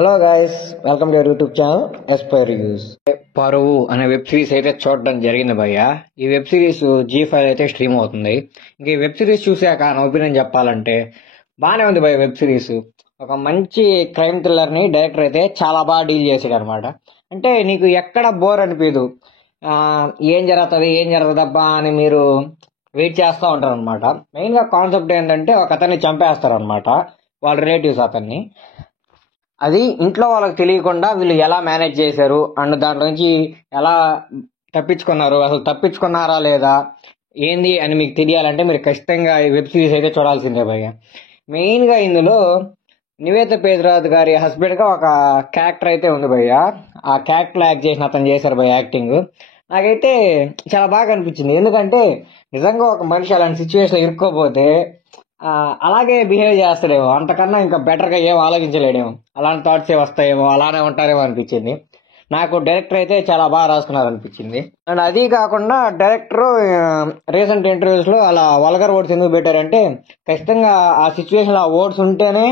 Hello guys, welcome to your YouTube channel Aspire reviews. పరువు అనే web series అయితే చూడడం జరిగింది భయ్య. ఈ వెబ్ సిరీస్ G5 అయితే స్ట్రీమ్ అవుతుంది. ఇంక ఈ వెబ్ సిరీస్ చూసాక నా ఒపీనియన్ చెప్పాలంటే బాగానే ఉంది భయ్య. వెబ్ సిరీస్ ఒక మంచి క్రైమ్ థ్రిల్లర్ ని డైరెక్టర్ అయితే చాలా బాగా డీల్ చేశాడు అనమాట. అంటే నీకు ఎక్కడ బోర్ అనిపించదు. ఏం జరుగుతుందబ్బా అని మీరు వెయిట్ చేస్తూ ఉంటారు అనమాట. మెయిన్ గా కాన్సెప్ట్ ఏంటంటే ఒక అతన్ని చంపేస్తారు అనమాట, వాళ్ళ రిలేటివ్స్ అతన్ని. అది ఇంట్లో వాళ్ళకి తెలియకుండా వీళ్ళు ఎలా మేనేజ్ చేశారు అండ్ దాంట్లో నుంచి ఎలా తప్పించుకున్నారు, అసలు తప్పించుకున్నారా లేదా ఏంది అని మీకు తెలియాలంటే మీరు ఖచ్చితంగా ఈ వెబ్ సిరీస్ అయితే చూడాల్సిందే భయ్య. మెయిన్గా ఇందులో నివేత పేదరాజు గారి హస్బెండ్గా ఒక క్యారెక్టర్ అయితే ఉంది భయ్య. ఆ క్యారెక్టర్ యాక్ట్ చేసిన అతను చేశారు భయ్య యాక్టింగ్. నాకైతే చాలా బాగా అనిపించింది. ఎందుకంటే నిజంగా ఒక మనిషి అలాంటి సిచ్యువేషన్ ఇరుక్కోపోతే అలాగే బిహేవ్ చేస్తాడేమో, అంతకన్నా ఇంకా బెటర్గా ఏం ఆలోచించలేడేమో, అలాంటి థాట్స్ వస్తాయేమో, అలానే ఉంటారేమో అనిపించింది నాకు. డైరెక్టర్ అయితే చాలా బాగా రాసుకున్నారు అనిపించింది. అండ్ అది కాకుండా డైరెక్టర్ రీసెంట్ ఇంటర్వ్యూస్లో అలా వల్గర్ వర్డ్స్ ఎందుకు పెట్టారంటే ఖచ్చితంగా ఆ సిచ్యువేషన్ ఆ వర్డ్స్ ఉంటేనే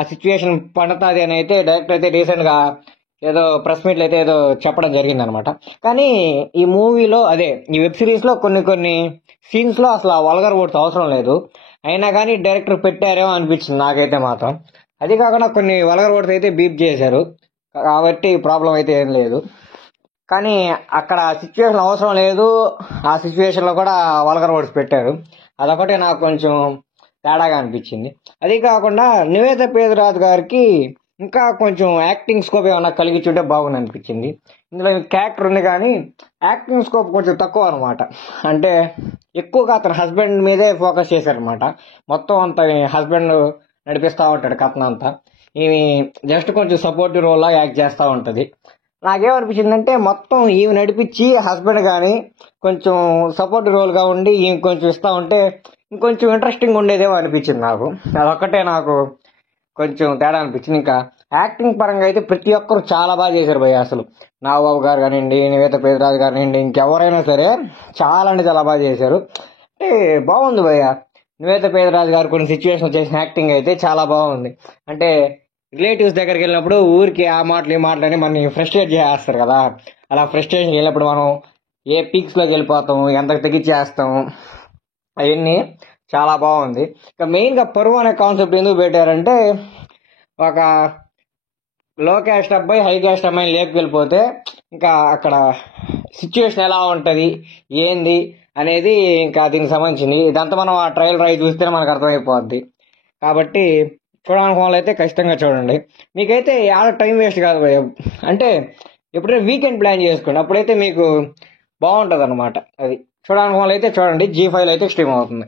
ఆ సిచ్యువేషన్ పండుతుంది అని అయితే డైరెక్టర్ అయితే రీసెంట్గా ఏదో ప్రెస్ మీట్లు అయితే ఏదో చెప్పడం జరిగింది అనమాట. కానీ ఈ మూవీలో ఈ వెబ్ సిరీస్లో కొన్ని సీన్స్లో అసలు ఆ వల్గర్ వర్డ్స్ అవసరం లేదు, అయినా కానీ డైరెక్టర్ పెట్టారేమో అనిపించింది నాకైతే మాత్రం. అది కాకుండా కొన్ని వల్గర్ వర్డ్స్ అయితే బీప్ చేశారు కాబట్టి ప్రాబ్లం అయితే ఏం లేదు. కానీ అక్కడ సిచ్యువేషన్ అవసరం లేదు, ఆ సిచ్యువేషన్లో కూడా వల్గర్ వర్డ్స్ పెట్టారు. అదొకటే నాకు కొంచెం తేడాగా అనిపించింది. అది కాకుండా నివేత పేదరాజు గారికి ఇంకా కొంచెం యాక్టింగ్ స్కోప్ ఏమన్నా కలిగించుంటే బాగుంది అనిపించింది. ఇందులో క్యారెక్టర్ ఉంది కానీ యాక్టింగ్ స్కోప్ కొంచెం తక్కువ అనమాట. అంటే ఎక్కువగా అతని హస్బెండ్ మీదే ఫోకస్ చేశారనమాట. మొత్తం అంతా హస్బెండ్ నడిపిస్తూ ఉంటాడు కథనంతా. ఈమె జస్ట్ కొంచెం సపోర్టివ్ రోల్ లా యాక్ట్ చేస్తూ ఉంటుంది. నాకేమనిపించిందంటే మొత్తం ఈమె నడిపించి హస్బెండ్ కానీ కొంచెం సపోర్టివ్ రోల్గా ఉండి ఈమె కొంచెం ఇస్తూ ఉంటే ఇంకొంచెం ఇంట్రెస్టింగ్ ఉండేదేమో అనిపించింది నాకు. అదొక్కటే నాకు కొంచెం తేడా అనిపించింది. ఇంకా యాక్టింగ్ పరంగా అయితే ప్రతి ఒక్కరు చాలా బాగా చేశారు భయ్య. అసలు నాగబాబు గారు కానివ్వండి, నివేత పేదరాజు కానివ్వండి, ఇంకెవరైనా సరే చాలా అంటే చాలా బాగా చేశారు. అంటే బాగుంది భయ్య. నివేత పేదరాజు గారు కొన్ని సిచ్యువేషన్ చేసిన యాక్టింగ్ అయితే చాలా బాగుంది. అంటే రిలేటివ్స్ దగ్గరికి వెళ్ళినప్పుడు ఊరికి ఆ మాటలు ఈ మాటలు అని మనని ఫ్రస్ట్రేట్ చేస్తారు కదా, అలా ఫ్రస్ట్రేషన్ వెళ్ళినప్పుడు మనం ఏ పీక్స్లోకి వెళ్ళిపోతాము, ఎంత తెగించేస్తాము, అవన్నీ చాలా బాగుంది. ఇక మెయిన్గా పరువు అనే కాన్సెప్ట్ ఎందుకు పెట్టారంటే ఒక లో క్యాస్ట్ అబ్బాయి హై క్యాస్ట్ అమ్మాయిని లేపుకెళ్ళిపోతే ఇంకా అక్కడ సిచ్యువేషన్ ఎలా ఉంటుంది ఏంది అనేది ఇంకా దీనికి సంబంధించింది. ఇదంతా మనం ఆ ట్రయల్ రాయి చూస్తేనే మనకు అర్థమైపోద్ది. కాబట్టి చూడడానికి వాళ్ళు అయితే ఖచ్చితంగా చూడండి. మీకైతే ఆడ టైం వేస్ట్ కాదు భయ్య. అంటే ఎప్పుడైనా వీకెండ్ ప్లాన్ చేసుకోండి, అప్పుడైతే మీకు బాగుంటుంది అనమాట. అది చూడడానికి వాళ్ళు అయితే చూడండి. G5 అయితే స్ట్రీమ్ అవుతుంది.